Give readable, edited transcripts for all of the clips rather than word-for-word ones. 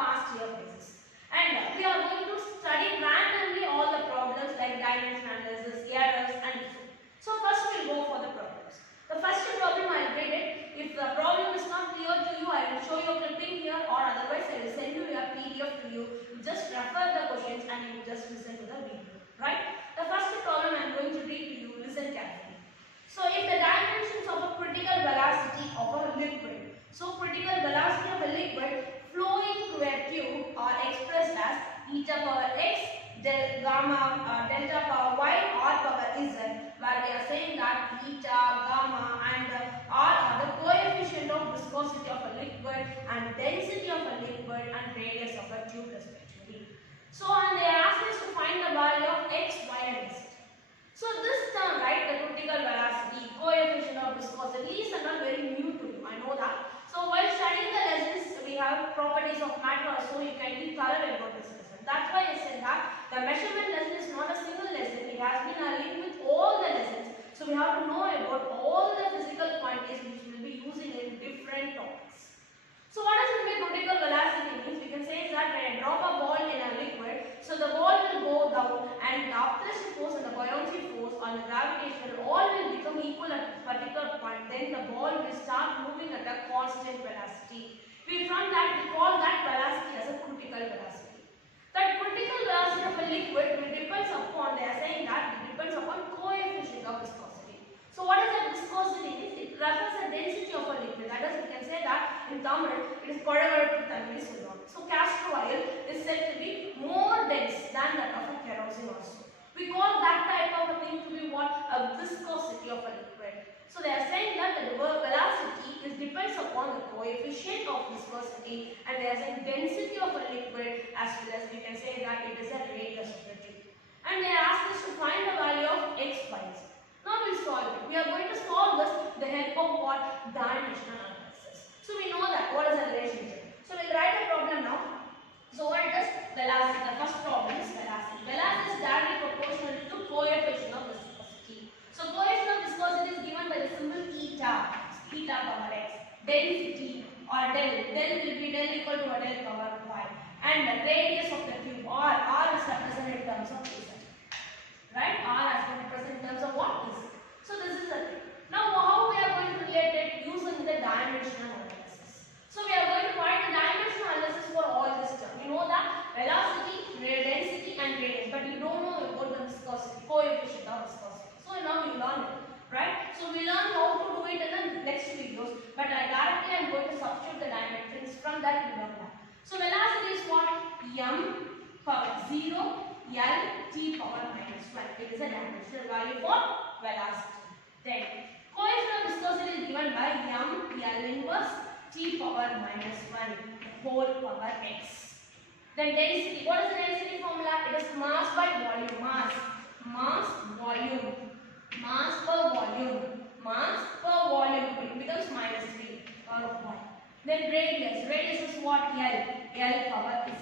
past year basis. And we are going to study randomly all the problems like dimension analysis, errors and so first we will go for the problems. The first problem I will read it. If the problem is not clear to you, I will show you a clipping here, or otherwise I will send you a PDF to you. You just refer the questions and you just listen to the video. Right? The first problem I am going to read to you. Listen carefully. So if the dimensions of a critical velocity of a liquid, so critical velocity of a liquid flowing through a tube are expressed as eta power x, delta power y, r power z, where we are saying that eta, gamma and r are the coefficient of viscosity of a liquid and density of a liquid and radius of a tube respectively. So and they are asked us to find the value of x, y and z. So this term, right, the critical velocity, coefficient of viscosity, these are not very new to you, I know that. So while studying the lessons, we have properties of matter, so you can be thorough about this lesson. That's why I said that the measurement lesson is not a single lesson, it has been a link with all the lessons. So we have to know about all the physical quantities which we will be using in different topics. So what does it mean critical velocity means? We can say is that when I drop a ball in a liquid, so the ball will go down and the upthrust force and the buoyancy force on the gravitation all will become equal at a particular point. Then the ball will start moving at a constant velocity. From that we call that velocity as a critical velocity. That critical velocity of a liquid will depends upon, they are saying that it depends upon coefficient of viscosity. So what is that viscosity? It refers the density of a liquid. That is, we can say that in Tamil it is கொழகொழப்பு தன்மை சொல்லுவாங்க. So castor oil is said to be more dense than that of a kerosene also. We call that type of a thing to be what? A viscosity of a liquid. So they are saying that the velocity is depends upon the coefficient of viscosity and they are saying density of a liquid as well as we can say that it is a radius of the tube. And they ask us to find the value of x, y, z. Now we will solve it. We are going to solve this with the help of what? Dimensional analysis. So we know that what is the relationship. So we will write a problem now. So what it is? Velocity. The first problem is velocity. Velocity is directly proportional to coefficient of viscosity. So coefficient of viscosity is given by the symbol eta. Eta power x. Density or del. Del will be del equal to a del power y. And the radius of the tube r. R is represented in terms of z. Right? R has been represented in terms of what is. So this is the thing. Now how we are going to relate it using the dimensional analysis. So we are going to find the dimensional analysis for all this term. You know that velocity, density and radius, but you don't know about the viscosity, coefficient of viscosity. So now you learn it, right? So we learn how to do it in the next videos, but directly I am going to substitute the dimensions. From that we learn that. So velocity is what? M power 0 L t power minus 1. It is a dimensional value for velocity. Then coefficient of viscosity is given by M L inverse t power minus 1 whole power x. Then density. What is the density formula? It is mass by volume. Mass volume. Mass per volume. Mass per volume. It becomes minus 3 power of 1. Then radius. Radius is what? L power z.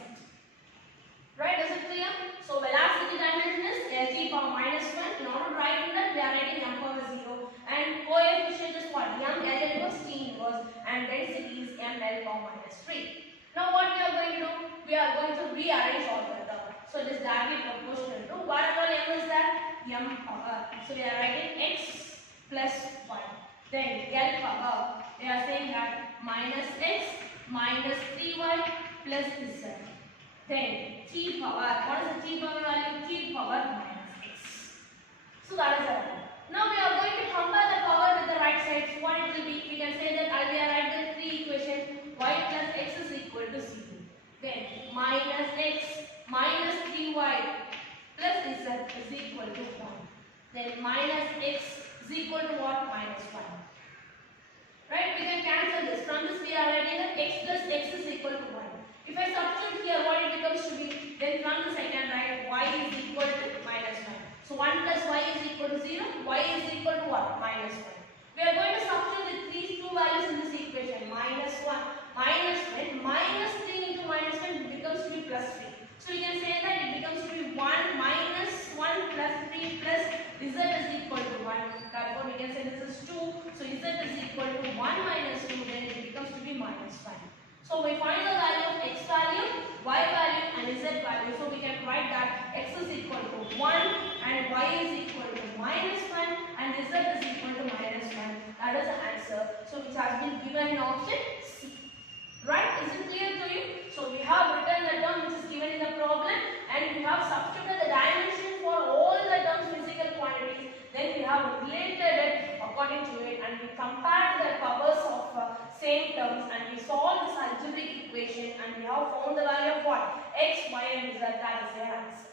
Right? Is it clear? So velocity dimension is Lt power minus 1. In order to write that, we are writing m power 0. And coefficient is what? M L inverse T inverse. And density is M L power minus 3. Now what we are going to do? We are going to rearrange all the term. So it is directly proportional to whatever m is that? M power. So we are writing x plus 1. Then L power. We are saying that minus x minus 3y plus z. Then t power, what is the t power value? T power minus x. So that is the value. Now we are going to compare the power with the right side. So what it will be? We can say that I will write the three equations. Y plus x is equal to 0. Then minus x minus 3y plus z is equal to 1. Then minus x is equal to what? Minus 1. Right? We can cancel this. From this we are writing that x plus x is equal to 1. If I substitute here what it becomes to be, then from this I can write y is equal to minus 1. So 1 plus y is equal to 0, y is equal to what? Minus 1. We are going to substitute these two values in this equation. Minus 1, minus 1, minus 3 into minus 1 it becomes to be plus 3. So we can say that it becomes to be 1 minus 1 plus 3 plus z is equal to 1. Therefore we can say this is 2. So z is equal to 1 minus 2, then it becomes to be minus 1. So we find the value of x value, y value and z value. So we can write that x is equal to 1 and y is equal to -1 and z is equal to -1. That is the answer. So which has been given in option C. Right? Is it clear to you? So we have written the term which is given in the problem and we have substituted the dimension for all the terms physical quantities. Then we have related it according to it and we compared the powers of same terms and we solved this algebraic equation and we have found the value of what? X, y and z. That is the answer.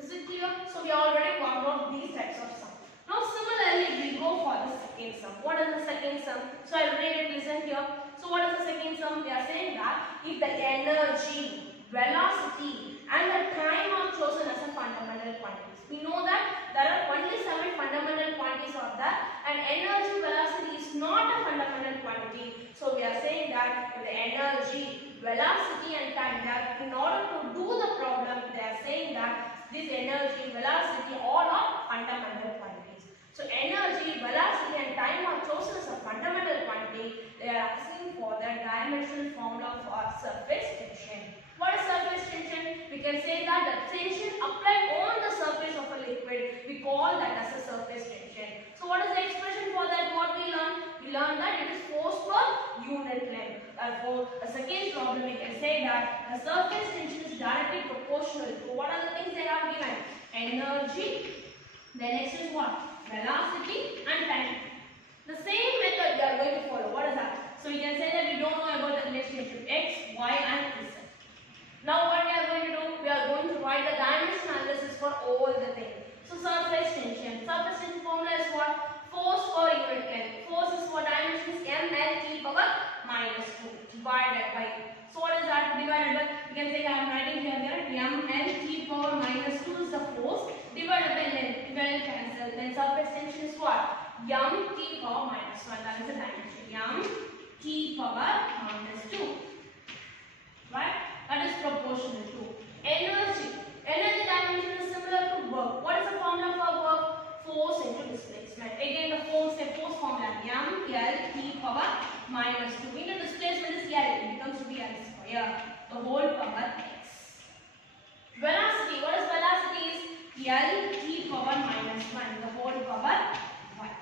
Is it clear? So we already worked out these types of sum. Now similarly we go for the second sum. What is the second sum? So I'll read it, listen here. So what is the second sum? We are saying that if the energy, velocity and the time are chosen as a fundamental quantities. We know that there are only 7 fundamental quantities are there and energy, velocity is not a fundamental quantity. So we are saying that if the energy, velocity and time, that in order to do the problem, they are saying that this energy, velocity all are fundamental quantities. So energy, velocity and time are chosen as a fundamental quantity. They are asking for the dimensional formula for surface tension. What is surface tension? We can say that the tension applied on the surface of a liquid, we call that as a surface tension. So what is the expression for that? What we learned? We learned that it is force per unit length. Therefore, the second problem we can say that the surface tension is directly proportional to what are the things they have given? Energy. Then next is what? Velocity and time. The same method we are going to follow. What is that? So we can say that we don't know about the relationship x, y and z. Now what we are going to do? We are going to write the dimension analysis for all the things. So surface tension. Surface tension formula is what? Force per unit length. Force is what dimension is mLT power -2 divided by. So what is that? Divided by, you can say I am writing here that mLT power -2 is the force divided by length. If I cancel, then surface tension is what? mT power -1. That is the dimension. mT power -2. Right? That is proportional to energy. Energy dimension is similar to work. What is the formula for work? Force into displacement. Again the force formula mLT power -2 into displacement is L. It becomes to be L square. The whole power x. Velocity. What is velocity? Is LT power -1. The whole power 1.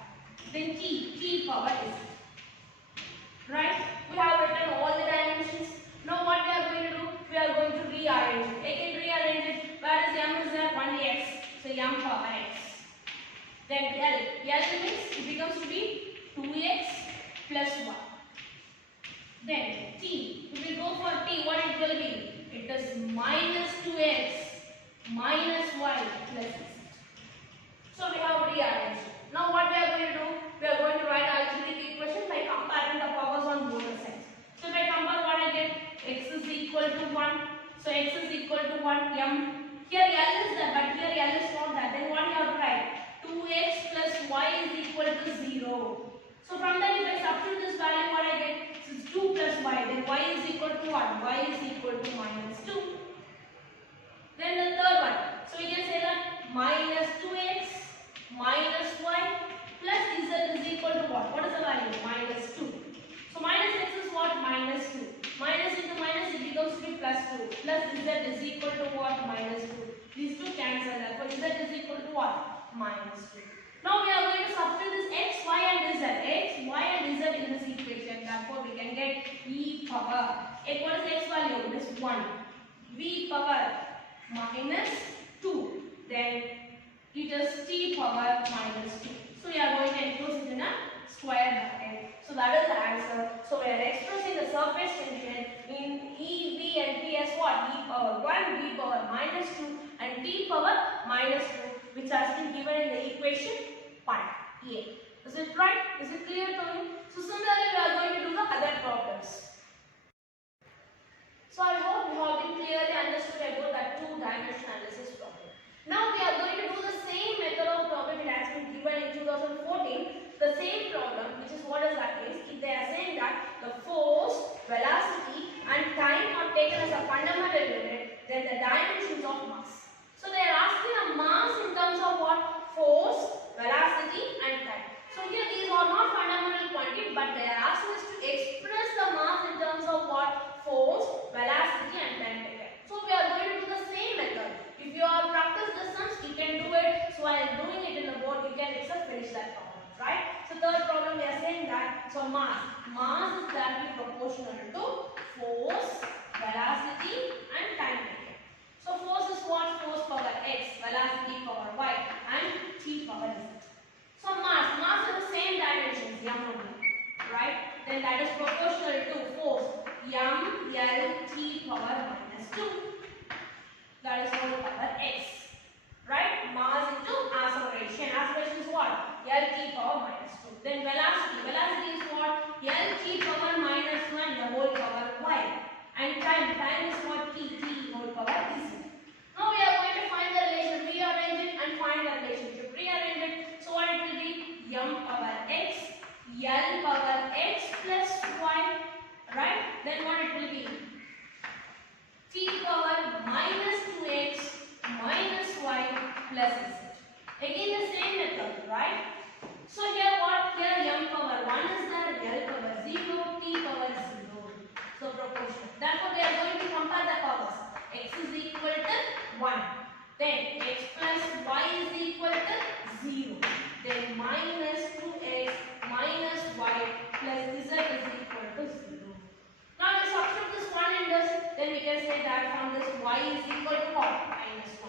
Then T power is. Right? We have written all the dimensions. Now what we are going to do? We are going to rearrange it. Again rearrange it. Where is m is there? Only x. So m power x. Then L. L means it becomes to be 2x plus 1. Then T. If we go for T, what it will be? It is -2x minus y plus z. So we have rearranged. Now what we are going to do? We are going to write algebraic equation by comparing the powers on both the sides. So if I compare what I get, x is equal to 1. So x is equal to 1 m. Here L is there, but here L is not there. Then what you have to write? 2x plus y is equal to 0. So from that, if I substitute this value, what I get? So it's 2 plus y. Then y is equal to what? Y is equal to -2. Then the third one. So we can say that -2x minus y plus z is equal to what? What is the value? -2. So minus x is what? -2. Minus into minus it becomes to be +2. Plus z is equal to what? -2. These two cancel. Therefore z is equal to what? -2. Now we are going to substitute this x, y and z. X, y and z in this equation. Therefore we can get e power. What is x value? It is 1. V power -2. Then it is t power -2. So we are going to enclose it in a square bracket. So that is the answer. So we are expressing the surface tension in E, V and T as what? E power 1, V power -2 and T power -2, which has been given in the equation 1. A. Is it right? Is it clear to you? So similarly we are going to do the other problems. So I hope you have been clearly understood about that two-dimensional analysis problem. Now we are going to do the same method of problem it has been given in 2014. The same problem, which is what is that is, if they are saying that the force, velocity and time are taken as a fundamental unit, then the dimensions of mass. So they are asking a mass in terms of what? Force, velocity and time. So here these are not fundamental quantity, but they are asking us to express the mass in terms of what? of mass? Mass is directly proportional to force, velocity and time taken. So force is what? Force power x, velocity power y and t power z. So mass is the same dimensions, m only, right? Then that is proportional to force, m l t power minus 2. That is whole power x, right? Mass into acceleration. Acceleration is what? L t power minus 2. Then velocity is what? L t power minus 1 the whole power y. And time is what? T whole power z. Now we are going to find the relation, rearrange it and find the relationship. Rearrange it, so what it will be? M power x, L power x plus y, right? Then what it will be? T power minus 2x minus y plus z. Again the same method, right? So here what? Here m power 1 is there, L power 0, T power 0. So proportional. Therefore we are going to compare the powers. X is equal to 1. Then x plus y is equal to 0. Then minus 2x minus y plus z is equal to 0. Now we substitute this 1 in this, then we can say that from this y is equal to what? Minus 1.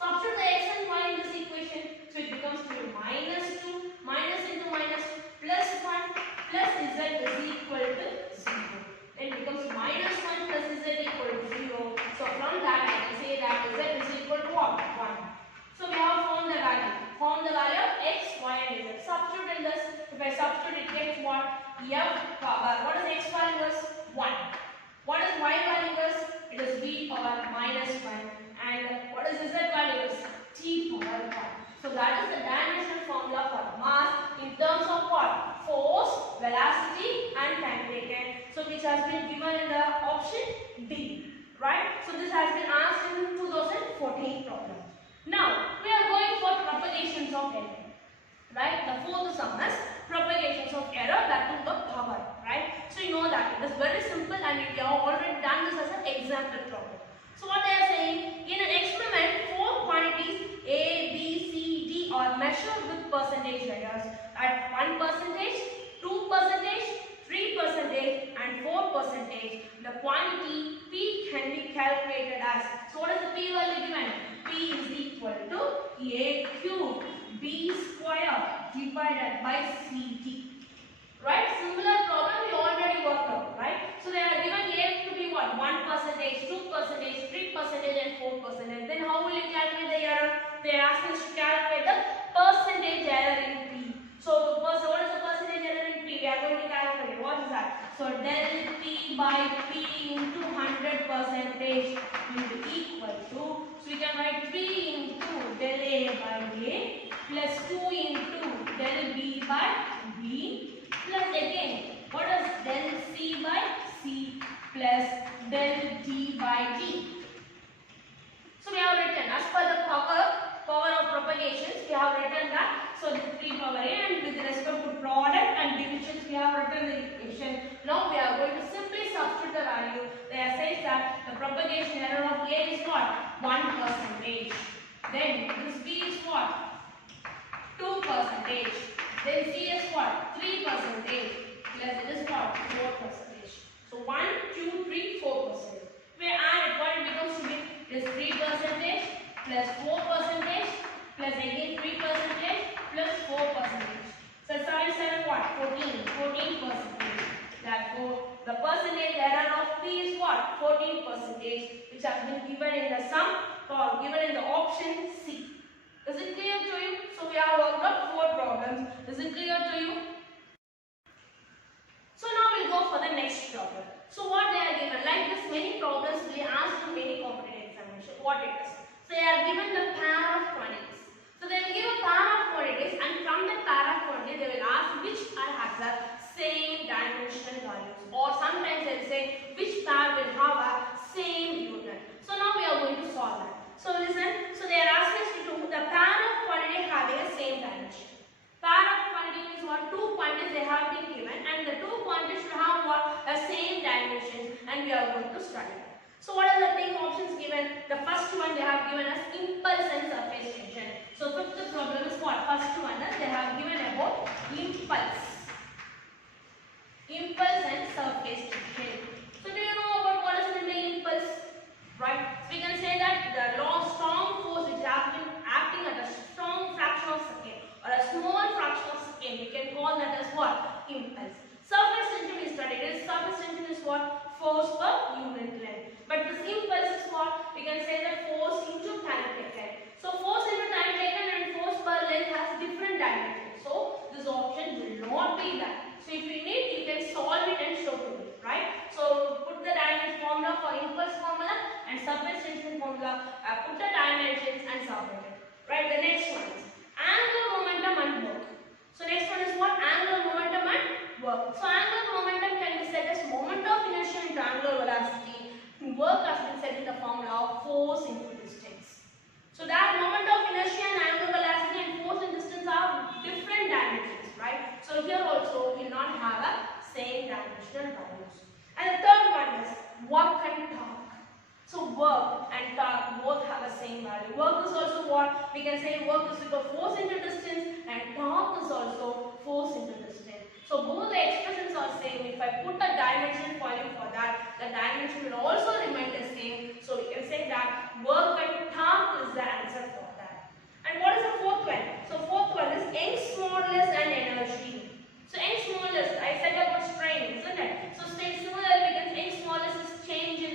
Substitute the x and y in this equation, so it becomes to be minus 2, minus into minus plus 1 plus z is equal to 0. Then it becomes minus 1 plus z equal to 0. So from that I can say that z is equal to what? 1. So we have found the value. Found the value of x, y and z. Substitute in this. If I substitute, it gets what? F power. What is x value is? 1. What is y value is? It is v power minus 1. And what is z value is? T power 1. So that is the dimensional formula for mass in terms of what? Force, velocity and time taken. So which has been given in the option D. Right? So this has been asked in 2014 problem. Now we are going for propagations of error. Right? The fourth sum is propagations of error, that to the power. Right? So you know that it is very simple and we have already done this as an example problem. So what they are saying, in an experiment, 4 quantities A, B, C, D are measured with percentage errors at 1%, 2%, 3% and 4%. The quantity P can be calculated as. So what is the P value given? P is equal to A cube B square divided by CT. Right? Similar problem we already worked out, right? So they are given A to be what? 1%, 2%, 3% and 4%. Then how will you calculate the error? They are asking us to calculate the percentage error in P. So what is the percentage error in P? We are going to calculate. What is that? So del P by P into 100% will be equal to, so we can write 3 into del A by A plus 2 into del B by B plus again, what is del C by C plus del D by D. So we have written as per the power of propagations, we have written that. So the 3 power A, and with respect to product and divisions we have written the equation. Now we are going to simply substitute the value. There says that the propagation error of A is what? 1%. Then this B is what? 2%. Then C is what? 3%. Plus it is what? 4%. So 1, 2, 3, 4%. We add it, what it becomes to be? It is 3% plus 4% plus again 3% plus 4%. So 7 what? 14%. Therefore, the percentage error of P is what? 14%, which has been given in the sum or given in the option C. Is it clear to you? So we have worked out 4 problems. Is it clear to you? So now we'll go for the next problem. So what they are given, like this many problems will be asked in many competitive examinations. What it is? So they are given the pair of quantities. So they will give a pair of quantities, and from the pair of quantities they will ask which pair has the same dimensional values, or sometimes they will say which pair will have a same unit. So now we are going to solve that. So listen, so they are asking us to do the pair of quantity having a same dimension. Pair of quantity means what? 2 quantities they have been given, and the 2 quantities should have what? A same dimension, and we are going to study that. So what are the thing options given? The first one they have given us impulse and surface tension. So fifth problem is what? First one they have given about impulse. can call that as what? Impulse. Surface tension we studied is surface tension is what? Force per unit length. But this impulse is what? We can say that force into time taken. So force into time taken and force per length has different dimensions. So this option will not be that. So if you need, you can solve it and show to me, right? So put the dimension formula for impulse formula and surface tension formula. Put the dimensions and submit it. Right? The next one is angular momentum and work. So next one is what? Angular momentum and work. So angular momentum can be said as moment of inertia into angular velocity. Work has been said in the formula of force into distance. So that moment of inertia and angular velocity and force and distance are different dimensions, right? So here also we will not have a same dimensional values. And the third one is work and torque. So work and torque both have the same value. Work is also what? We can say work is equal to force into distance and torque is also force into distance. So both the expressions are same. If I put a dimension value for that, the dimension will also remain the same. So we can say that work and torque is the answer for that. And what is the fourth one? So fourth one is Young's modulus and energy. So Young's modulus, I said about strain, isn't it? So similarly, we can say Young's modulus is change in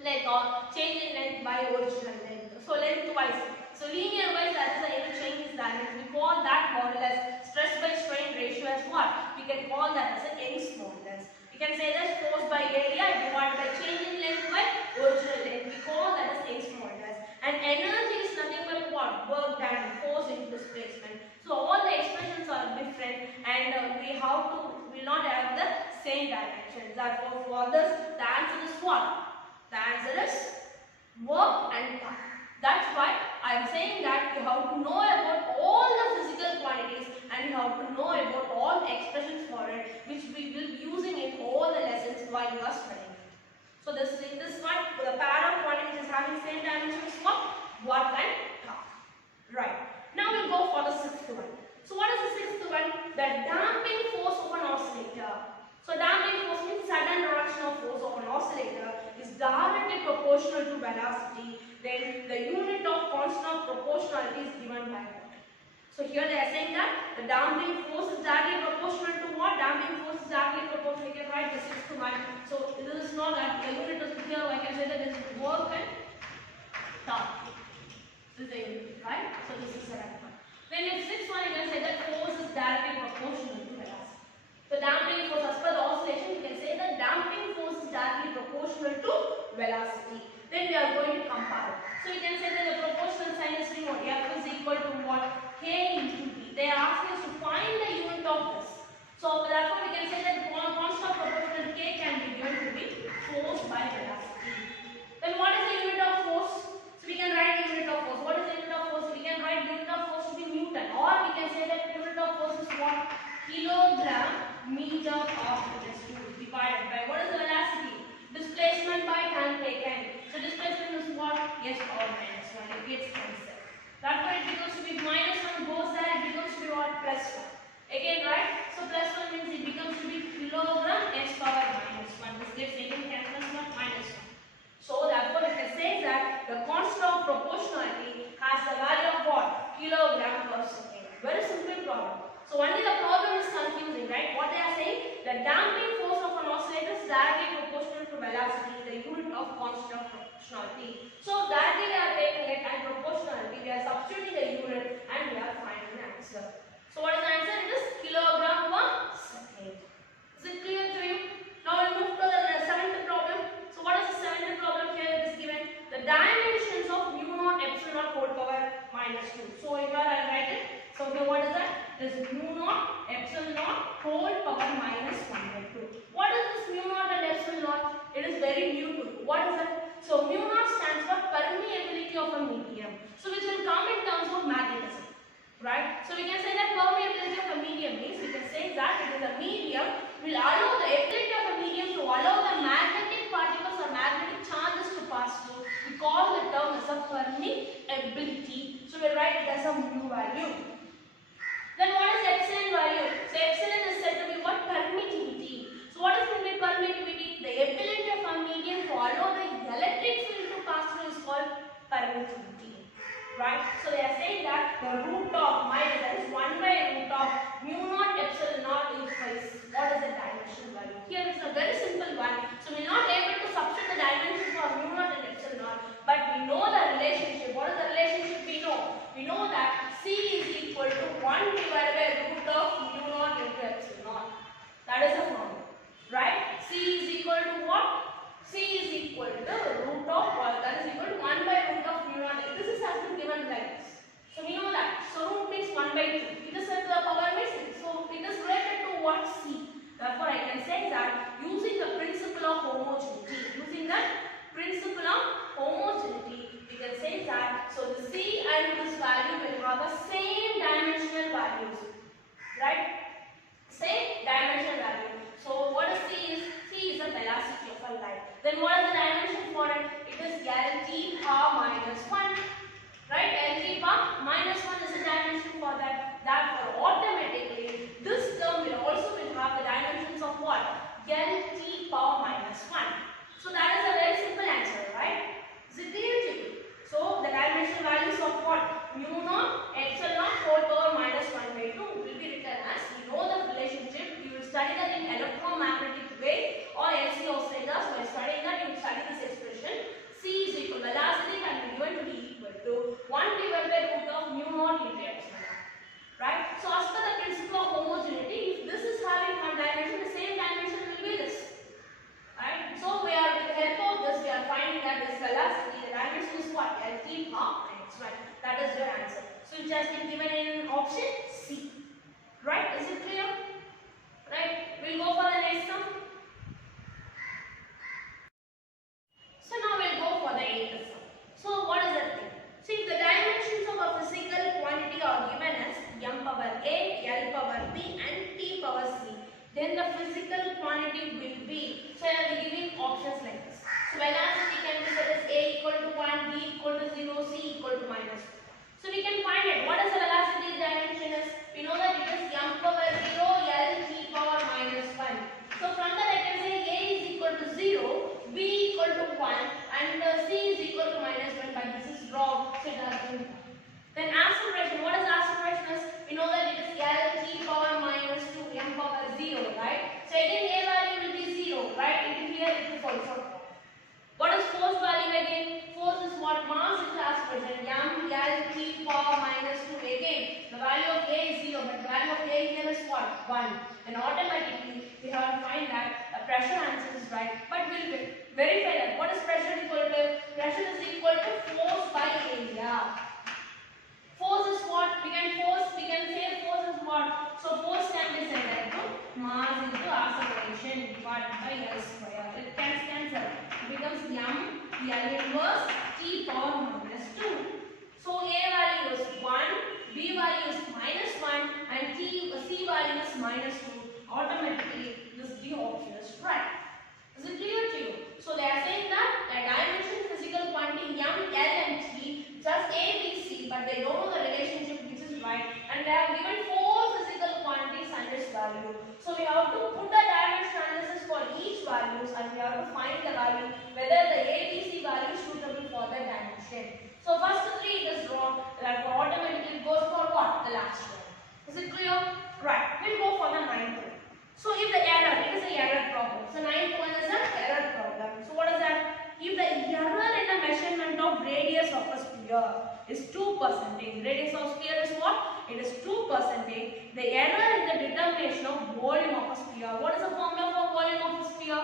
length or change in length by original length. So lengthwise. So linear wise, that is the any change is dimension. We call that modulus stress by strain ratio as what? We can call that as a Young's modulus. We can say that force by area divided by change in length by original length. We call that as Young's modulus. And energy is nothing but what? Work done, force into displacement. So all the expressions are different and we will not have the same dimensions. Therefore, for this, the answer is what? The answer is work and torque. That's why I am saying that you have to know about all the physical quantities and you have to know about all the expressions for it, which we will be using in all the lessons while you are studying it. So this one, the pair of quantities is having same dimensions is what? Work and torque. Right. Now we'll go for the sixth one. So what is the sixth one? The damping force of an oscillator. So damping force means sudden reduction of force of an oscillator is directly proportional to velocity. Then the unit of constant of proportionality is given by what? So here they are saying that the damping force is directly proportional to what? Damping force is directly proportional. You can write the sixth one. So this is not that the unit is here. I can say that this is work and torque. This is the unit, right? So this is the right one. Then if sixth one, you can say that force is directly proportional to velocity. So damping force, as per the oscillation, you can say that damping force is directly proportional to velocity. Then we are going to compare it. So we can say that the proportional sign is removed. F is equal to what? K into D. They are asking us to find the unit of this. So therefore we can say that constant proportional K can be given to be force by velocity. Then what is the unit of force? So we can write the unit of force. What is the unit of force? We can write unit of force to be Newton, or we can say that unit of force is what? Kilogram meter of resistance divided by what is the velocity? Displacement by time taken. So displacement is what? Yes, or minus 1. It gets cancelled. Therefore it becomes to be minus 1 goes there. It becomes to be what? Plus 1. Again, right? So plus 1 means it becomes to be kilogram s power minus 1. This gets again cancelled minus 1. So therefore it says that the constant of proportionality has the value of what? Kilogram per second. Very simple problem. So only the problem is confusing, right? What they are saying, the damping force of an oscillator is directly proportional to velocity, the unit of constant of proportionality. So directly they are taking it and proportionality, we are substituting the unit and we are finding the answer. So what is the answer? It is kilogram per second. Is it clear to you? Now we'll move to the seventh problem. So what is the seventh problem here? It is given the dimensions of mu naught epsilon whole power minus 2. So here I write it. So here what is that? It is mu naught epsilon naught whole power minus 1 by 2. What is this mu naught and epsilon naught? It is very new to you. What is that? So mu naught stands for permeability of a medium. So which will come in terms of magnetism. Right? So we can say that permeability of a medium means we can say that it is a medium will allow the ability of a medium to allow the magnetic particles or magnetic charges to pass through. We call the term as a permeability. So we write it as a mu value. Then what is epsilon value? So epsilon is said to be what? Permittivity. So what is permittivity? The ability of a medium to allow the electric field to pass through is called permittivity. Right? So they are saying that the root of minus, that is 1 by root of mu naught epsilon that using the principle of homogeneity. Using the principle of homogeneity, we can say that so the C and this value will have the same dimensional values, right? Same dimensional value. So what is C is? C is the velocity of a light. Then what is the dimension for it? It is L t power minus 1. Right? L t power minus 1 is the dimension for that. Therefore, automatically this term will also have the dimensions of what? L t power minus 1. So that is a very simple answer, right? Is it clear to you? So the dimensional values of what? Mu naught epsilon whole power minus 1 by 2 will be written as, we know the relationship. You will study that in electromagnetic wave or LC oscillators. By studying that, you will study this expression. C is equal, velocity can be given to be equal to 1 divided by root of mu naught into epsilon. Right? So as per the principle of homogeneity, if this is having one dimension, the same dimension will be this. Right? So we are, with the help of this, we are finding that this velocity, the dimension is what? L t power minus 1. That is your answer. So it has been given in option C. Right? Is it clear? Right? We'll go for the next sum. So now we'll go for the eighth sum. So what is that thing? See, the dimensions of a physical quantity are given as m power a, l power b and t power c. Then the physical quantity will be, so I will be giving options like this. So velocity can be set as a equal to 1, b equal to 0, c equal to minus 1. So we can find it. What is the velocity dimension is? We know that it is m power 0, l t power minus 1. So from that I can say a is equal to 0, b equal to 1 and c is equal to minus 1, but this is wrong. So it doesn't. Then acceleration. What is acceleration is? We know that it is l t power minus 2, m power 0, right? So again a value will be 0, right? It is here, it is also wrong. What is force value again? Force is what? Mass into acceleration. M L t power minus 2. Again, the value of a is 0, but the value of a here is what? 1. And automatically, we have to find that the pressure answer is right. But we'll verify that. What is pressure equal to? Pressure is equal to force by area. Force is what? We can say force is what? So force can be said like mass into acceleration divided by L square. It can cancel. It becomes m L inverse t power minus 2. So a value is 1, b value is minus 1 and c value is minus 2. Automatically this D option is right. Is it clear to you? So they are saying that the dimension physical quantity m, l and t just a, b, c, but they don't know the relationship which is right, and they have given 4 physical quantities and its value. So we have to put the dimension analysis for each values and we have to find the value whether the a, b, c value is suitable for the dimension. So first 3 it is wrong, therefore automatically it goes for what? The last one. Is it clear? Right. We'll go for the 9th one. So if the error, it is an error problem. So 9th one is an error problem. So what is that? If the error in the measurement of radius of a sphere is 2%, radius of sphere is what? It is 2%. The error in the determination of volume of a sphere. What is the formula for volume of a sphere?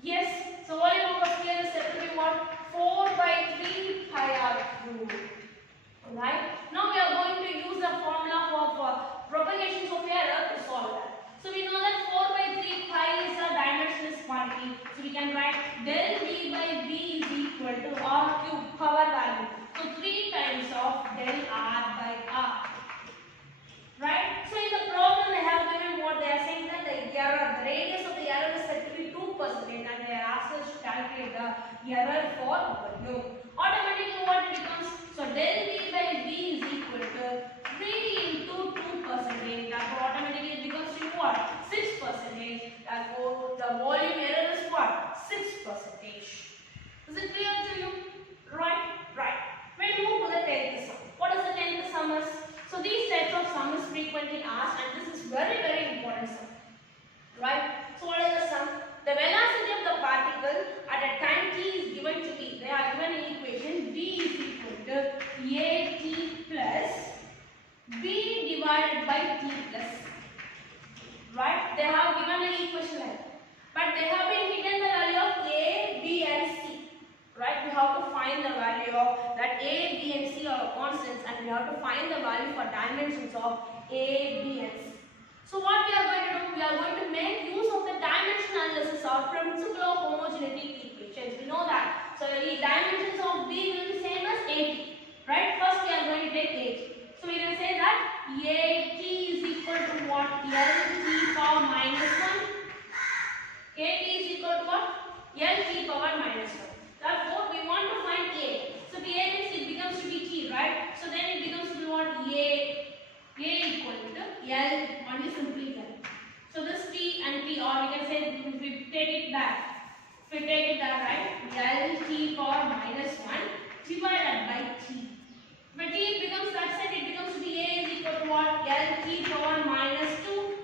Yes. So volume of a sphere is said to be what? 4 by 3 pi r cube. Right? Now we are going to use the formula for propagations of error to solve that. So we know that 4 by 3 pi is a dimensionless quantity. So we can write del v by v is equal to r cube power value. So 3 times of del r by r. Right? So in the problem they have given what they are saying that the error, the radius of the error is said to be 2% and they are asked us to calculate the error for volume. Automatically what it becomes? So del v by v is equal to 3 into 2%. Therefore automatically it becomes to what? 6%. Therefore the volume error is what? 6%. Is it clear to you? Right? Right. We'll move to the 10th sum. What is the 10th sum is? So these types of sum is frequently asked and this is very important sum. Right? So what is the sum? The velocity of the particle at a time t is given to be. They are given an equation v is equal to at plus b divided by t plus. Right? They have given an equation like that. But they have been hidden the value of a, b and c. Right? We have to find the value of that a, b and c are constants and we have to find the value for dimensions of a, b and c. So what we are going to do? We are going to make use of the dimension our principle of homogeneity equations. We know that. So the dimensions of B will be same as AT. Right? First we are going to take AT. So we can say that AT is equal to what? LT power minus 1. AT is equal to what? LT power minus 1. Therefore, we want to find A. So the A means it becomes to be T, right? So then it becomes to be what? A equal to L, only simply L. So this T and T, or we can say if we take it back, right? LT power minus 1 divided by T. But T becomes that side, it becomes to be A is equal to what? LT power minus 2.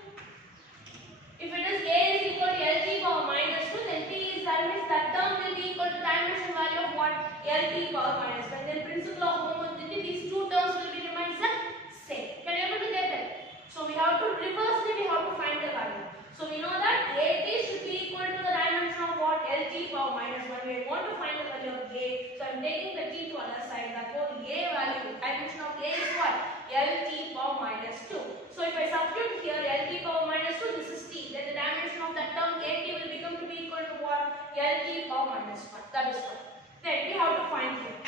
If it is A is equal to LT power minus 2, then T is that means that term will be equal to dimension value of what? LT power minus 1. Then principle of homogeneity, these two terms will be remains the same. Can you able to get it? So we have to reversely we have to find the value. So we know that AT should be equal to the dimension of what? LT power minus 1. We want to find the value of A. So I am taking the T to other side. Therefore the A value, dimension of A is what? LT power minus 2. So if I substitute here LT power minus 2, this is T. Then the dimension of that term AT will become to be equal to what? LT power minus 1. That is what. Then we have to find here.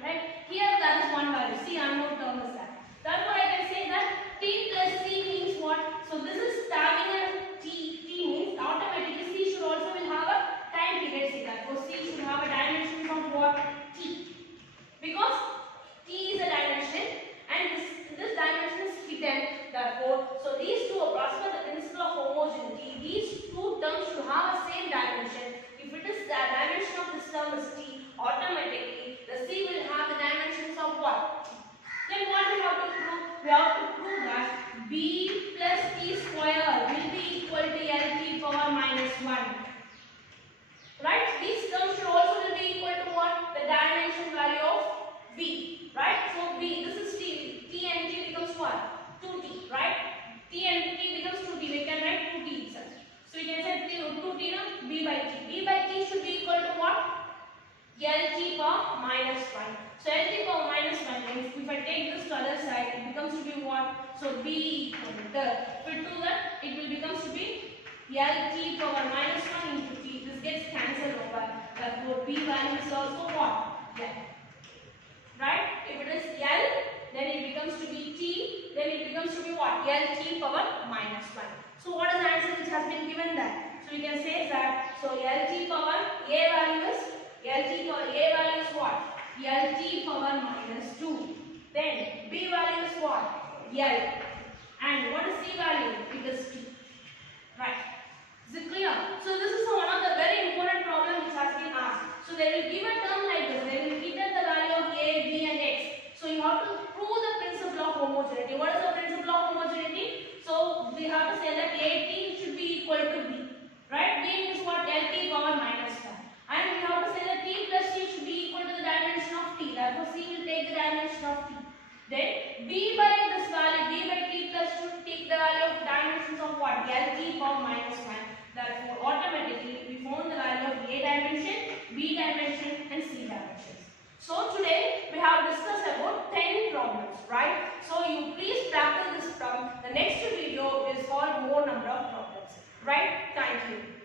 Right? Here that is one value. C unknown term is that. Therefore I can say that T plus C means what? So this is having a T. T means automatically C should also will have a time period C. Therefore C should have a dimension of what? T. Because T is a dimension and this dimension is hidden. Therefore, so these two are as per the principle of homogeneity. These two terms should have the same dimension. If it is the dimension of this term is T, automatically the C will have the dimensions of what? Then what we have to prove? We have to prove that B plus T square will be equal to LT power minus 1. Right? These terms should also will be equal to what? The dimension value of B. Right? So B, this is T. T and T becomes what? 2T. Right? T and T becomes 2T. We can write 2T itself. So we can say 2T now B by T. B by T should be equal to what? LT power minus 1. So LT power minus 1 means if I take this to other side, it becomes to be what? So B equal to, if we do that, it will becomes to be LT power minus 1 into T. This gets cancelled over. Therefore B value is also what? L. Right? If it is L, then it becomes to be T, then it becomes to be what? LT power minus 1. So what is the answer which has been given there? So we can say that, so LT power A value is LT power A value is what? LT power minus 2. Then B value is what? L. And what is C value? It is T. Right. Is it clear? So this is one of the very important problems which has been asked. So they will give a term like this. They will give the value of A, B and X. So you have to prove the principle of homogeneity. What is the principle of homogeneity? So we have to say that AT should be equal to B. Right? B means what? LT power minus 1. And we have to say that T plus C should be equal to the dimension of T. Therefore C will take the dimension of T. Then B by this value, B by T plus should take the value of dimensions of what? LT power minus 1. Therefore automatically we found the value of A dimension, B dimension and C dimensions. So today we have discussed about 10 problems, right? So you please practice this problem. The next video is for more number of problems, right? Thank you.